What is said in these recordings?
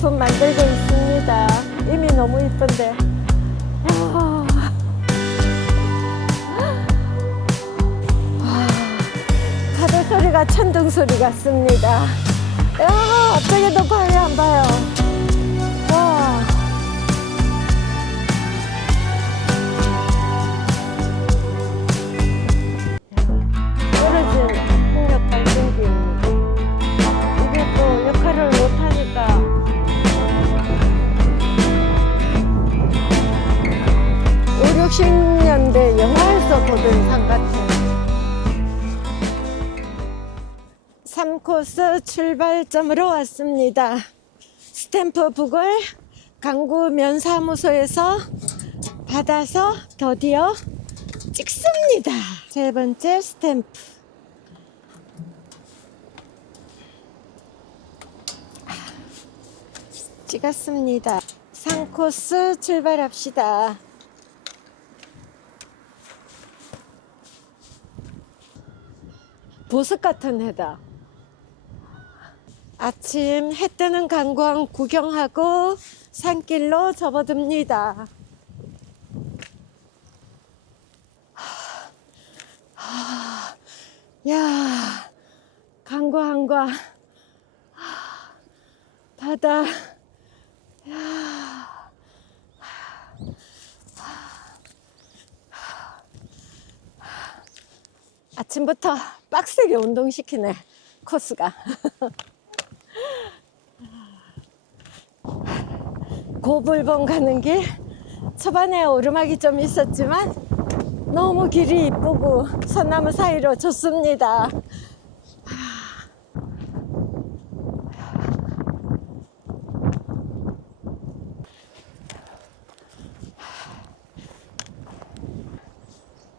작품 만들고 있습니다. 이미 너무 이쁜데. 아. 파도 소리가 천둥 소리 같습니다. 코스 출발점으로 왔습니다. 스탬프 북을 강구 면 사무소에서 받아서 드디어 찍습니다. 세 번째 스탬프. 찍었습니다. 3코스 출발합시다. 보석 같은 해다. 아침 해 뜨는 강광 구경하고 산길로 접어듭니다. 야, 강광과 하, 바다, 야, 아침부터 빡세게 운동시키네 코스가. 고불봉 가는 길 초반에 오르막이 좀 있었지만 너무 길이 이쁘고 소나무 사이로 좋습니다.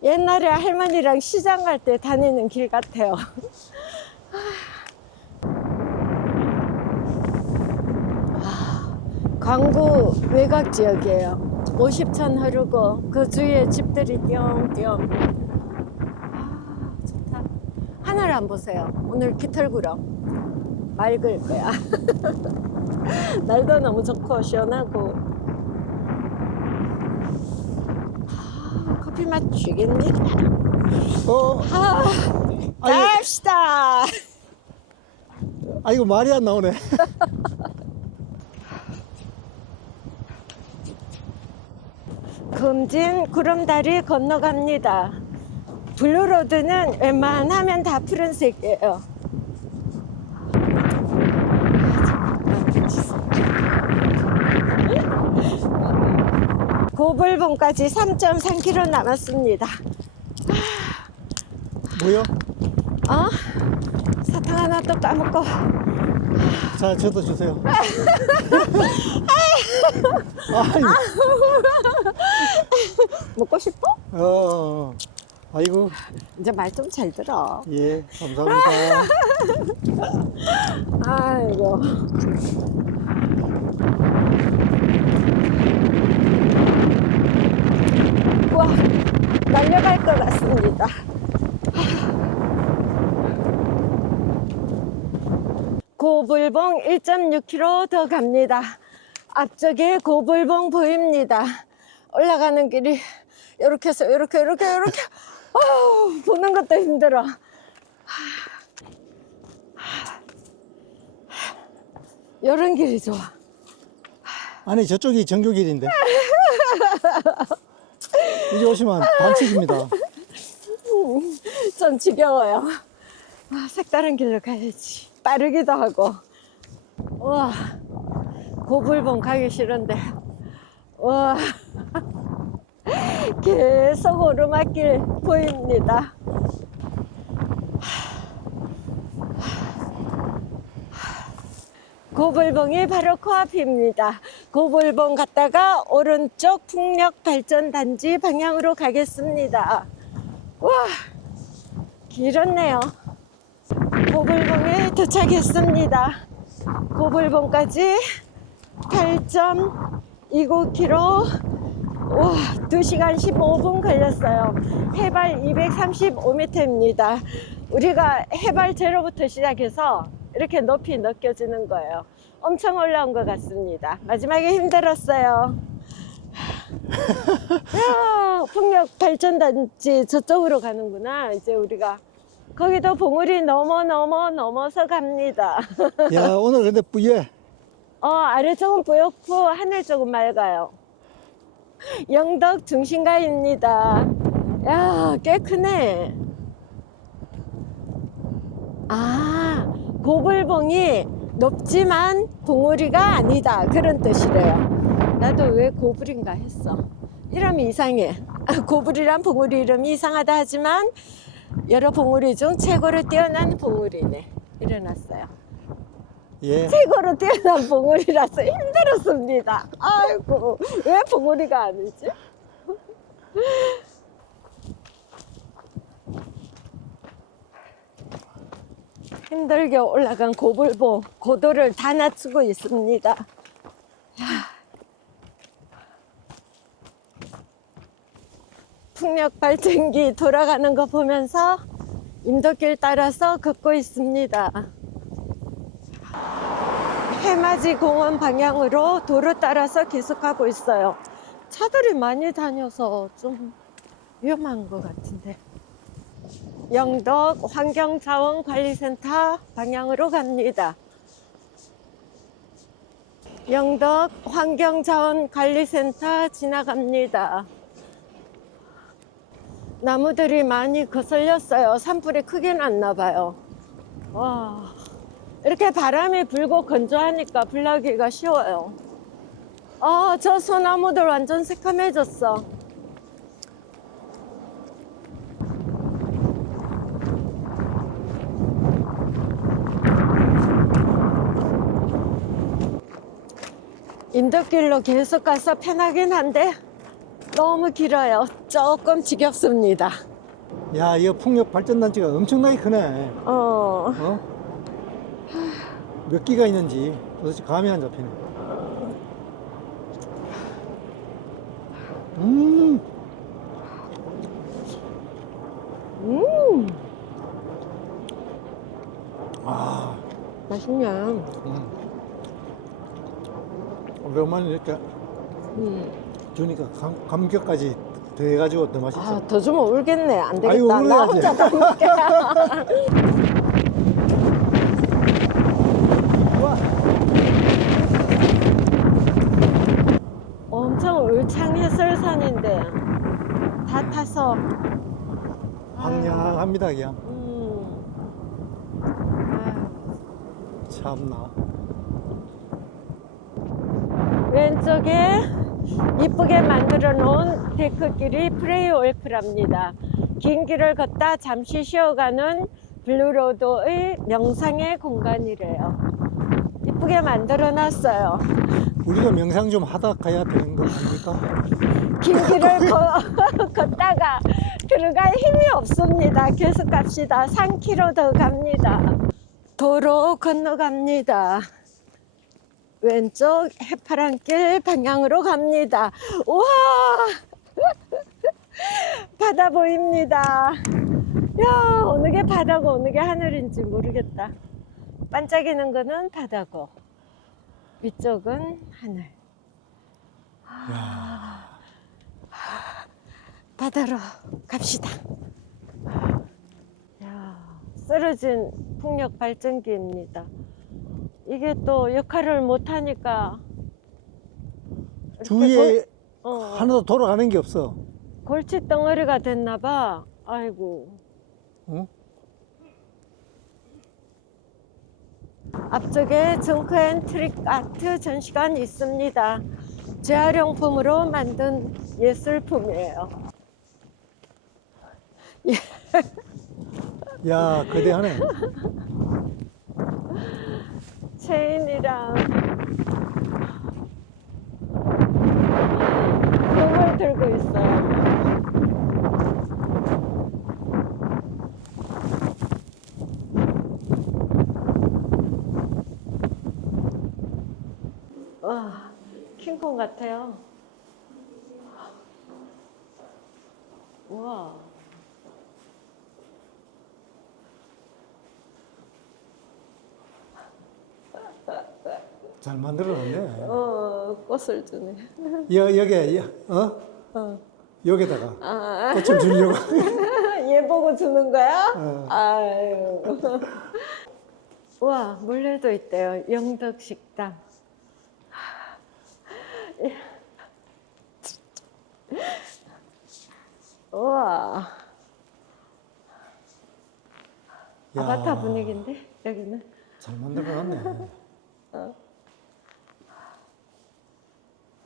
옛날에 할머니랑 시장 갈 때 다니는 길 같아요. 광구 외곽 지역이에요. 50천 흐르고 그 주위에 집들이 띄엄띄엄. 아, 좋다. 하늘 안 보세요. 오늘 깃털구름. 맑을 거야. 날도 너무 좋고 시원하고. 아, 커피 맛 죽입니다. 어, 아, 아니, 갑시다. 아 이거 말이 안 나오네. 금진 구름다리 건너갑니다. 블루로드는 웬만하면 다 푸른색이에요. 고불봉까지 3.3km 남았습니다. 뭐요? 어? 사탕 하나 또 까먹고. 자, 저도 주세요. 아이, 먹고 싶어? 어, 어, 아이고, 이제 말 좀 잘 들어. 예, 감사합니다. 아이고. 와, 날려갈 것 같습니다. 고불봉 1.6km 더 갑니다. 앞쪽에 고불봉 보입니다. 올라가는 길이 이렇게 해서 이렇게 이렇게 이렇게 아우, 보는 것도 힘들어. 이런 길이 좋아. 아니, 저쪽이 정규길인데. 이제 오시면 반칙입니다. 좀 지겨워요. 아, 색다른 길로 가야지. 빠르기도 하고. 우와, 고불봉 가기 싫은데. 우와, 계속 오르막길 보입니다. 고불봉이 바로 코앞입니다. 고불봉 갔다가 오른쪽 풍력 발전 단지 방향으로 가겠습니다. 와, 길었네요. 고불봉에 도착했습니다. 고불봉까지 8.29km. 와, 2시간 15분 걸렸어요. 해발 235m입니다. 우리가 해발 제로부터 시작해서 이렇게 높이 느껴지는 거예요. 엄청 올라온 것 같습니다. 마지막에 힘들었어요. 야, 풍력 발전단지 저쪽으로 가는구나. 이제 우리가 거기도 봉우리 넘어 넘어 넘어서 갑니다. 야, 오늘 근데 뿌예. 어, 아래쪽은 뿌옇고 하늘 쪽은 맑아요. 영덕 중심가입니다. 야, 꽤 크네. 아, 고불봉이 높지만 봉우리가 아니다. 그런 뜻이래요. 나도 왜 고불인가 했어. 이름이 이상해. 고불이란 봉우리 이름이 이상하다 하지만 여러 봉우리 중 최고로 뛰어난 봉우리네. 일어났어요. 예. 최고로 뛰어난 봉우리라서 힘들었습니다. 아이고, 왜 봉우리가 아니지? 힘들게 올라간 고불봉, 고도를 다 낮추고 있습니다. 풍력 발전기 돌아가는 거 보면서 임도길 따라서 걷고 있습니다. 해맞이 공원 방향으로 도로 따라서 계속하고 있어요. 차들이 많이 다녀서 좀 위험한 것 같은데. 영덕 환경자원관리센터 방향으로 갑니다. 영덕 환경자원관리센터 지나갑니다. 나무들이 많이 거슬렸어요. 산불이 크게 났나 봐요. 와. 이렇게 바람이 불고 건조하니까 불나기가 쉬워요. 아, 저 소나무들 완전 새카매졌어. 인도길로 계속 가서 편하긴 한데 너무 길어요. 조금 지겹습니다. 야, 이 풍력 발전단지가 엄청나게 크네. 어. 어? 몇 기가 있는지 도대체 감이 안 잡히네. 음, 음, 아, 맛있냐. 음. 오랜만에 이렇게 음. 주니까 감, 감격까지 더해가지고 더 맛있어. 아, 더 주면 울겠네. 안 되겠다. 아이고, 나 울어야지. 혼자 다 먹게. 우와. 엄청 울창 해설산인데 다 타서 황량합니다, 그냥. 음. 참나. 왼쪽에 이쁘게 만들어 놓은 데크길이 프레이월프랍니다. 긴 길을 걷다 잠시 쉬어가는 블루로드의 명상의 공간이래요. 이쁘게 만들어 놨어요. 우리가 명상 좀 하다 가야 되는 거 아닙니까? 긴 길을 거- 걷다가 들어갈 힘이 없습니다. 계속 갑시다. 3km 더 갑니다. 도로 건너갑니다. 왼쪽 해파랑길 방향으로 갑니다. 우와! 바다 보입니다. 야, 어느 게 바다고 어느 게 하늘인지 모르겠다. 반짝이는 거는 바다고, 위쪽은 하늘. 바다로 갑시다. 야, 쓰러진 풍력 발전기입니다. 이게 또 역할을 못 하니까 주위에 골- 어, 하나도 돌아가는 게 없어. 골치 덩어리가 됐나 봐. 아이고. 응? 앞쪽에 정크 앤 트릭 아트 전시관이 있습니다. 재활용품으로 만든 예술품이에요. 야, 거대하네. 체인이랑 금을 들고 있어요. 와, 킹콩 같아요. 우와. 잘 만들어놨네. 어, 꽃을 주네. 여, 여기, 여, 어? 어. 여기다가 아, 꽃좀 주려고. 얘 보고 주는 거야? 어. 아유. 우와, 물레도 있대요. 영덕 식당. 우와. 야, 아바타 분위기인데 여기는 잘 만들어놨네.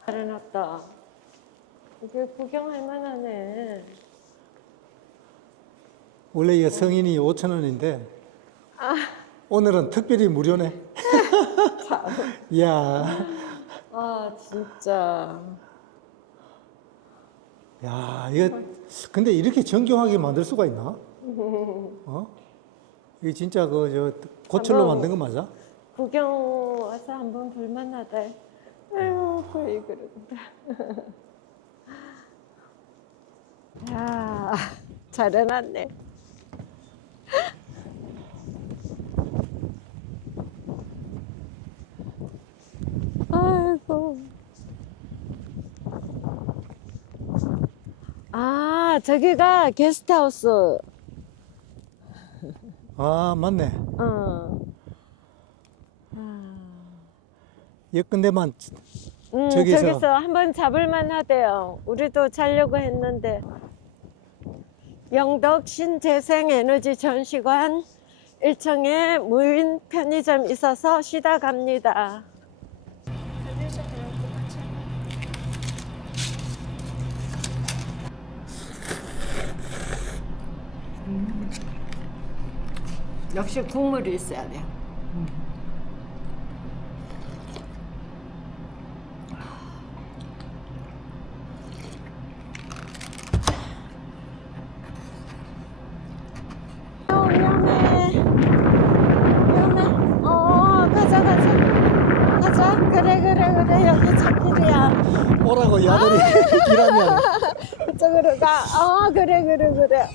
잘 해놨다. 이게 구경할 만하네. 원래 이 성인이 5천 원인데 아. 오늘은 특별히 무료네. 이야, 아 진짜. 야, 이거 근데 이렇게 정교하게 만들 수가 있나? 어? 이게 진짜 그 저 고철로 만든 거 맞아? 구경 와서 한번 볼만하다. 아유, 거의 그런다. 야, 잘 해놨네. 아이고. 아, 저기가 게스트하우스. 아, 맞네. 어. 예컨대만 음, 저기서- 저기서 한번 잡을만 하대요. 우리도 자려고 했는데. 영덕 신재생에너지 전시관 1층에 무인 편의점 있어서 쉬다 갑니다. 역시 국물이 있어야 돼요. 어, 위험해. 위험해. 어, 가자, 가자. 가자. 그래, 그래, 그래. 여기 찾길이야. 오라고 야들이 일하면 그쪽으로 가. 어, 그래, 그래, 그래.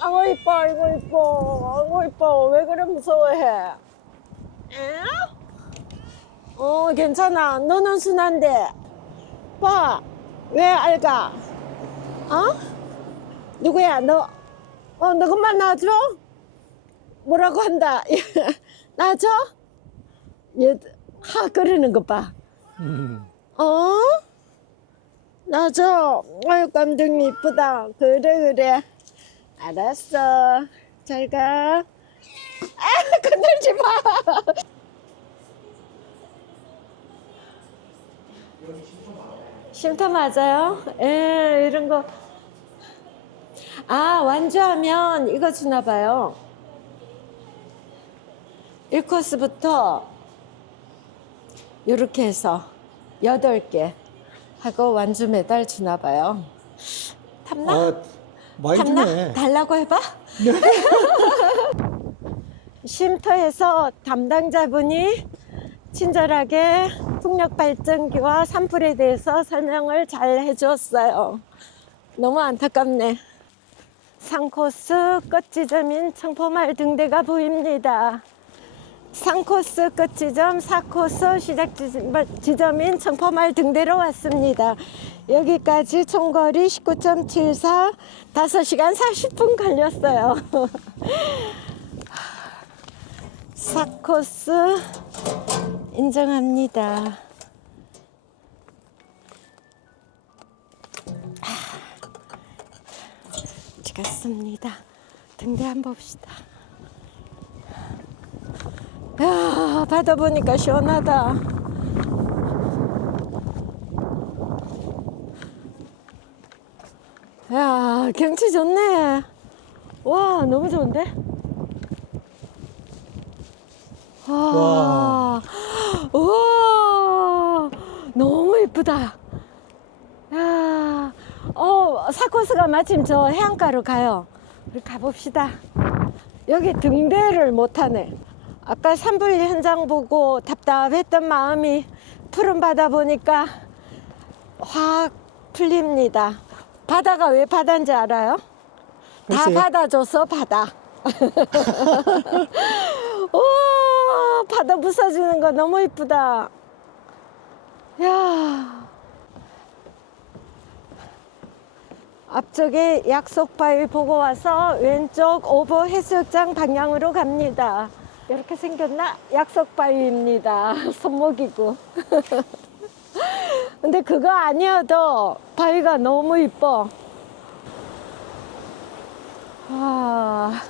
아고 이뻐, 아이고 이뻐, 아고 이뻐. 왜 그래 무서워해? 에? 어, 괜찮아. 너는 순한데. 봐. 왜 알가? 어? 누구야? 너? 어, 너 그만 놔줘? 뭐라고 한다? 놔줘? 얘, 하, 끓이는 거 봐. 음. 어? 놔줘. 아유, 깜둥이 이쁘다. 그래, 그래. 알았어. 잘 가. 아, 건들지 마. 쉼터 맞아요? 예, 이런 거. 아, 완주하면 이거 주나 봐요. 1코스부터 이렇게 해서 8개 하고 완주 메달 주나 봐요. 탐나? 아, 많이 탐나? 주네. 달라고 해봐? 쉼터에서 담당자분이 친절하게 풍력 발전기와 산불에 대해서 설명을 잘 해주었어요. 너무 안타깝네. 3코스 끝 지점인 청포마을 등대가 보입니다. 3코스 끝 지점, 4코스 시작 지점- 지점인 청포마을 등대로 왔습니다. 여기까지 총거리 19.74, 5시간 40분 걸렸어요. 4코스 인정합니다. 찍었습니다. 등대 한번 봅시다. 야, 바다 보니까 시원하다. 야, 경치 좋네. 와, 너무 좋은데? 와, 와, 너무 이쁘다. 야, 어, 사코스가 마침 저 해안가로 가요. 우리 가봅시다. 여기 등대를 못하네. 아까 산불 현장 보고 답답했던 마음이 푸른 바다 보니까 확 풀립니다. 바다가 왜 바다인지 알아요? 다 글쎄요. 받아줘서 바다. 우와, 바다 부서지는 거 너무 이쁘다. 야. 앞쪽에 약속 바위 보고 와서 왼쪽 오버 해수욕장 방향으로 갑니다. 이렇게 생겼나? 약속바위입니다. 손목이고. 근데 그거 아니어도 바위가 너무 이뻐. 아,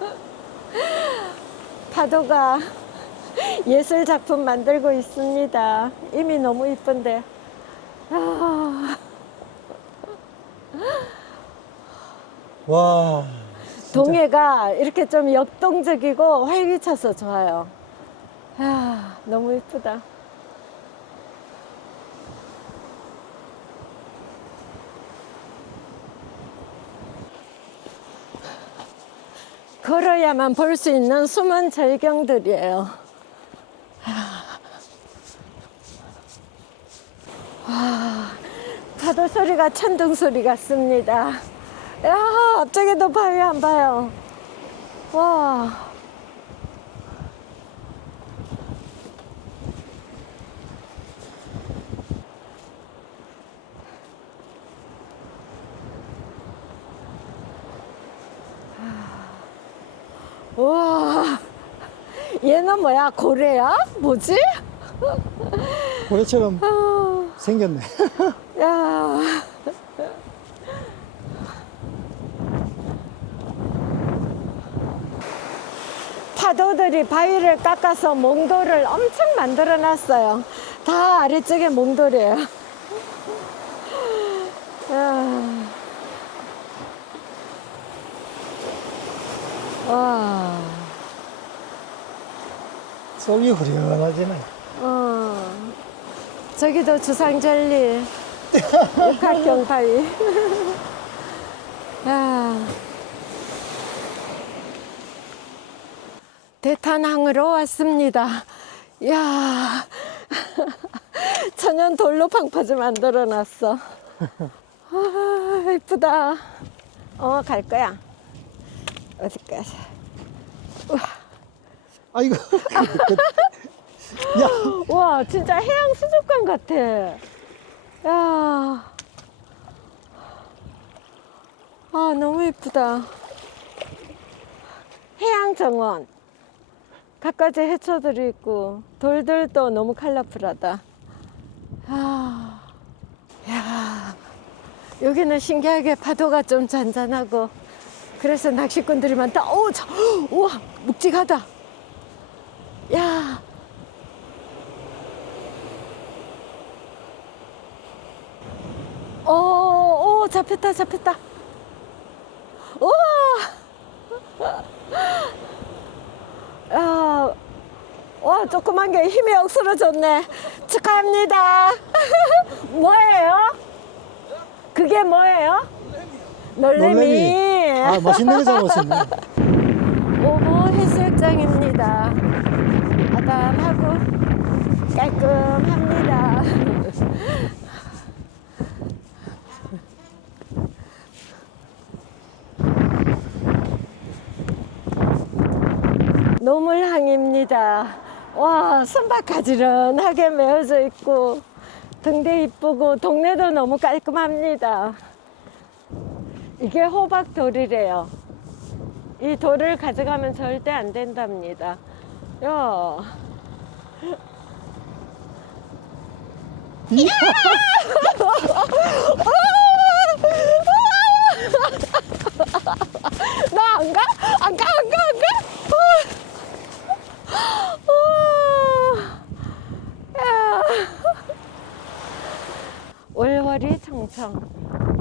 파도가 예술 작품 만들고 있습니다. 이미 너무 이쁜데. 아, 와. 동해가 이렇게 좀 역동적이고 활기차서 좋아요. 아, 너무 이쁘다. 걸어야만 볼 수 있는 숨은 절경들이에요. 와, 파도 소리가 천둥 소리 같습니다. 야, 앞쪽에도 바위 안 봐요. 와. 와. 얘는 뭐야? 고래야? 뭐지? 고래처럼 아, 생겼네. 야. 파도들이 바위를 깎아서 몽돌을 엄청 만들어 놨어요. 다 아래쪽에 몽돌이에요. 아. 와. 속이 후련하지네. 어. 저기도 주상절리 육각경 바위. 야. 대탄항으로 왔습니다. 야. 천연 돌로 방파제 만들어 놨어. 아, 이쁘다. 어, 갈 거야. 어디까지? 아이고. 야, 와, 진짜 해양 수족관 같아. 야. 아, 너무 예쁘다. 해양 정원. 갖가지 해초들이 있고, 돌들도 너무 컬러풀하다. 아, 야. 여기는 신기하게 파도가 좀 잔잔하고, 그래서 낚시꾼들이 많다. 오, 저, 우와, 묵직하다. 야. 어, 오, 잡혔다, 잡혔다. 우와! 야, 와, 조그만 게 힘이 억스러졌네. 축하합니다. 뭐예요? 그게 뭐예요? 놀래미. 아, 맛있는 거 잡았었네. 오보 해수욕장입니다. 아담하고 깔끔합니다. 노물항입니다. 와, 선박 가지런하게 메어져 있고, 등대 이쁘고, 동네도 너무 깔끔합니다. 이게 호박 돌이래요. 이 돌을 가져가면 절대 안 된답니다. 야. 나 안 가? 안 가? 안 가? 안 가? 월월이 청청.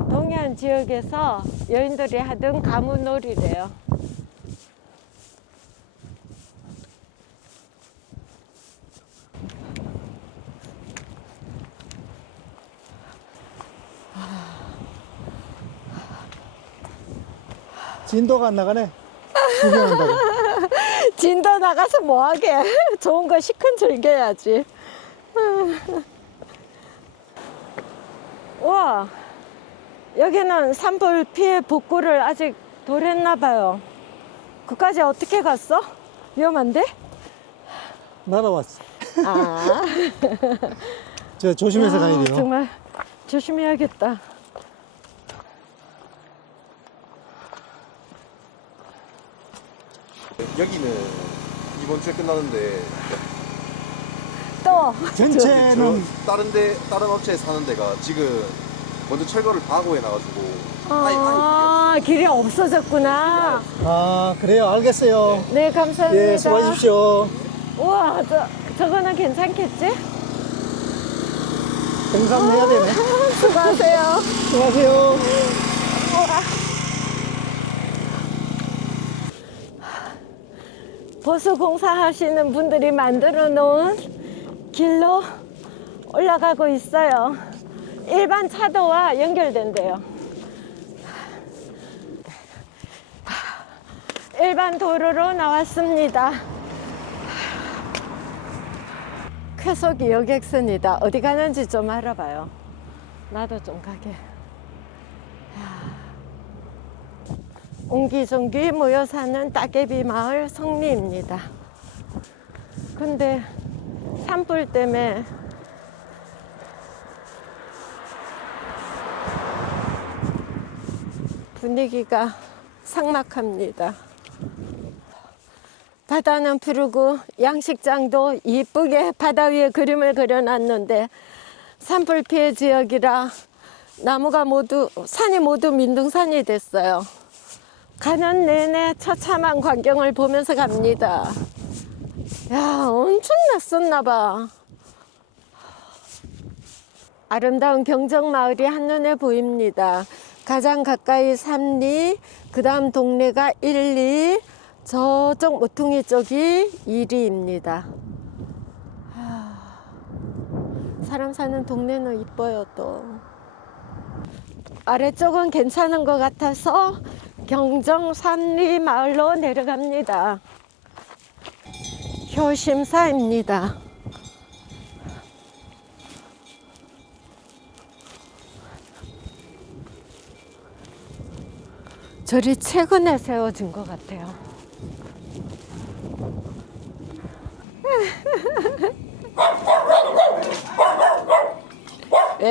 동해안 지역에서 여인들이 하던 가무놀이래요. 진도가 안 나가네. 진도 나가서 뭐하게 좋은 거 시큰 즐겨야지 와 여기는 산불 피해 복구를 아직 덜 했나 봐요 그까지 어떻게 갔어? 위험한데? 날아왔어 아. 제가 조심해서 야, 가야 돼요 정말 조심해야겠다 여기는 이번 주에 끝나는데 또 전체는 저 다른 데 다른 업체에 사는 데가 지금 먼저 철거를 다 하고 해놔가지고 아예 아예 아, 길이 없어졌구나. 아 그래요. 알겠어요. 네, 감사합니다. 예, 수고하십시오. 우와, 저, 저거는 괜찮겠지? 등산해야 되네. 수고하세요. 수고하세요. 보수 공사하시는 분들이 만들어 놓은 길로 올라가고 있어요. 일반 차도와 연결된대요. 일반 도로로 나왔습니다. 쾌속 여객선이다. 어디 가는지 좀 알아봐요. 나도 좀 가게. 옹기종기 모여 사는 따개비 마을 성리입니다. 근데 산불 때문에 분위기가 삭막합니다. 바다는 푸르고 양식장도 이쁘게 바다 위에 그림을 그려놨는데 산불 피해 지역이라 나무가 모두 산이 모두 민둥산이 됐어요. 가는 내내 처참한 광경을 보면서 갑니다. 야, 엄청 낯섰나 봐. 아름다운 경정 마을이 한눈에 보입니다. 가장 가까이 삼리, 그 다음 동네가 일리, 저쪽 모퉁이 쪽이 이리입니다. 하, 사람 사는 동네는 이뻐요, 또. 아래쪽은 괜찮은 것 같아서 경정 삼리 마을로 내려갑니다. 효심사입니다. 절이 최근에 세워진 것 같아요. 왜,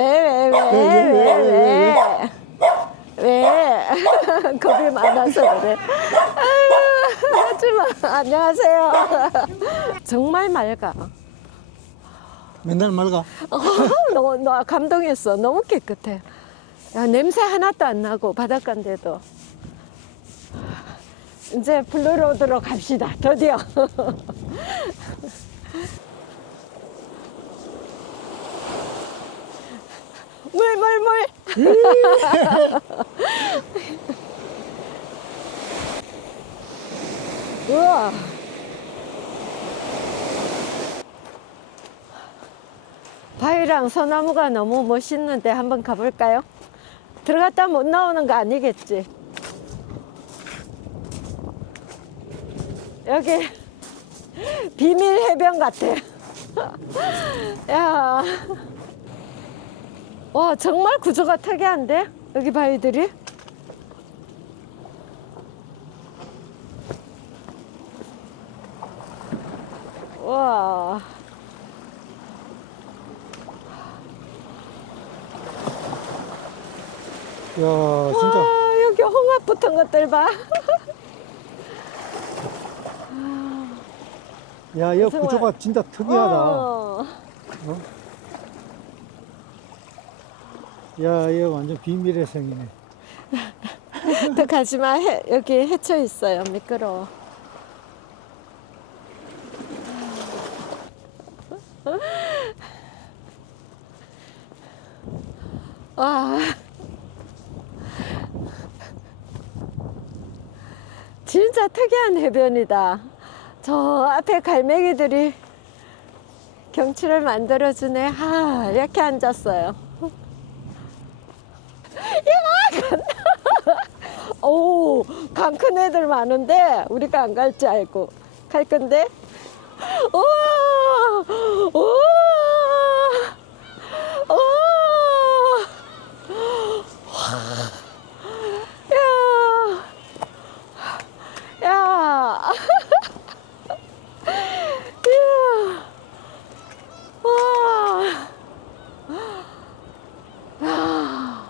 왜, 왜, 왜, 왜, 왜? 겁이 많아서 그래. 아유, 하지 마. 안녕하세요. 정말 맑아. 맨날 맑아. 어, 너무, 너 감동했어. 너무 깨끗해. 야, 냄새 하나도 안 나고, 바닷가인데도. 이제 블루로드로 갑시다. 드디어. 물, 물, 물. 우와. 바위랑 소나무가 너무 멋있는데 한번 가볼까요? 들어갔다 못 나오는 거 아니겠지? 여기 비밀 해변 같아. 야, 와 정말 구조가 특이한데 여기 바위들이. 와. 야 진짜 와, 여기 홍합 붙은 것들 봐. 야 이 무서워요. 구조가 진짜 특이하다. 어. 야 이거 완전 비밀의 성이네. 더 가지 마. 해, 여기 해쳐 있어요. 미끄러워. 와. 진짜 특이한 해변이다. 저 앞에 갈매기들이 경치를 만들어주네. 하, 이렇게 앉았어요. 야, 간다. 오, 강 큰 애들 많은데 우리가 안 갈 줄 알고 갈 건데. 우와, 우와, 우와. 와,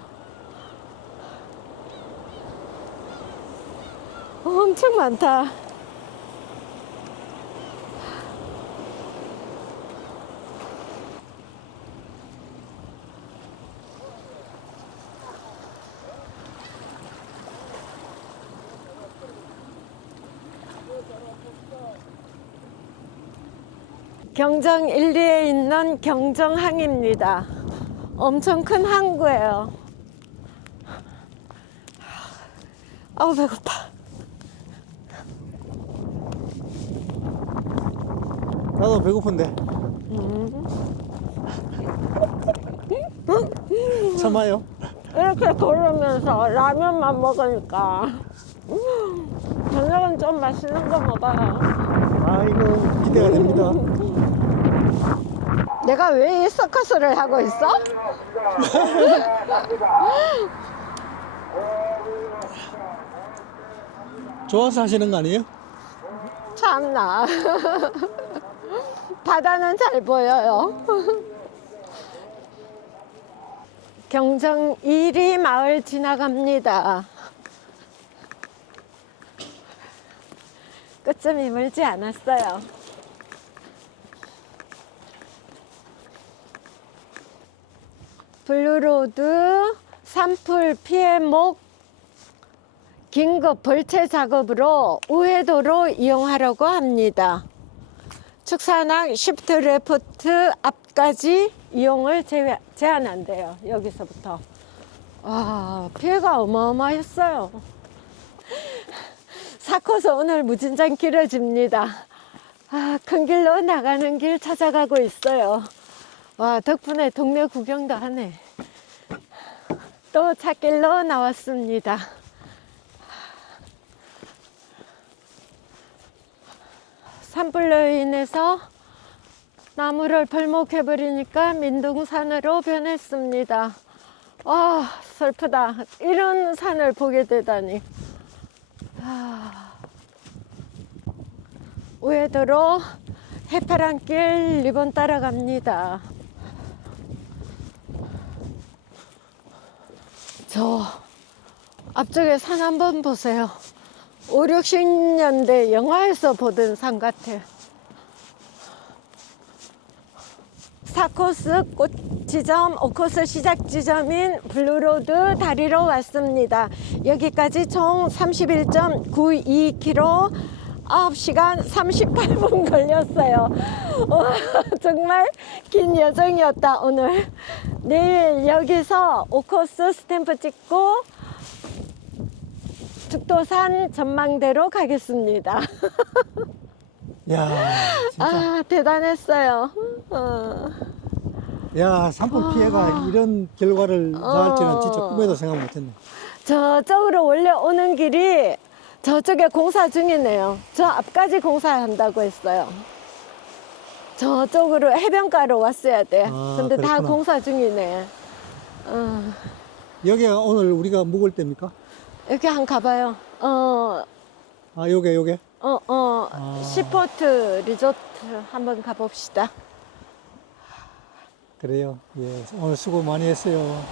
엄청 많다. 경정 1, 2에 있는 경정항입니다. 엄청 큰 항구예요. 아우 배고파. 나도 배고픈데. 음. 참아요. 이렇게 걸으면서 라면만 먹으니까 음, 저녁은 좀 맛있는 거 먹어요. 아이고 기대가 됩니다. 내가 왜 이 서커스를 하고 있어? 좋아서 하시는 거 아니에요? 참나. 바다는 잘 보여요. 경정 1위 마을 지나갑니다. 끝점이 멀지 않았어요. 블루로드 산풀 피해목 긴급 벌채 작업으로 우회도로 이용하려고 합니다. 축산항 시프트 레포트 앞까지 이용을 제외, 제한한대요. 여기서부터. 와, 피해가 어마어마했어요. 사코서 오늘 무진장 길어집니다. 아, 큰 길로 나가는 길 찾아가고 있어요. 와, 덕분에 동네 구경도 하네. 또 찾길로 나왔습니다. 산불로 인해서 나무를 벌목해버리니까 민둥산으로 변했습니다. 아, 슬프다. 이런 산을 보게 되다니. 아, 우회도로 해파랑길 리본 따라갑니다. 저 앞쪽에 산 한번 보세요. 5, 60년대 영화에서 보던 산 같아. 사코스 꽃 지점, 오코스 시작 지점인 블루로드 다리로 왔습니다. 여기까지 총 31.92km, 9시간 38분 걸렸어요. 와, 정말 긴 여정이었다, 오늘. 내일 여기서 오코스 스탬프 찍고 죽도산 전망대로 가겠습니다. 야, 진짜. 아, 대단했어요. 어. 야, 산불 피해가 이런 결과를 낳을 줄은 진짜 어. 꿈에도 생각 못했네. 저쪽으로 원래 오는 길이 저쪽에 공사 중이네요. 저 앞까지 공사한다고 했어요. 저쪽으로 해변가로 왔어야 돼. 아, 근데 다 그렇구나. 공사 중이네. 어, 여기가 오늘 우리가 묵을 때입니까? 여기 한번 가봐요. 어, 아, 요게, 요게. 어, 어, 아. 시포트 리조트 한번 가봅시다. 그래요. 예, 오늘 수고 많이 했어요.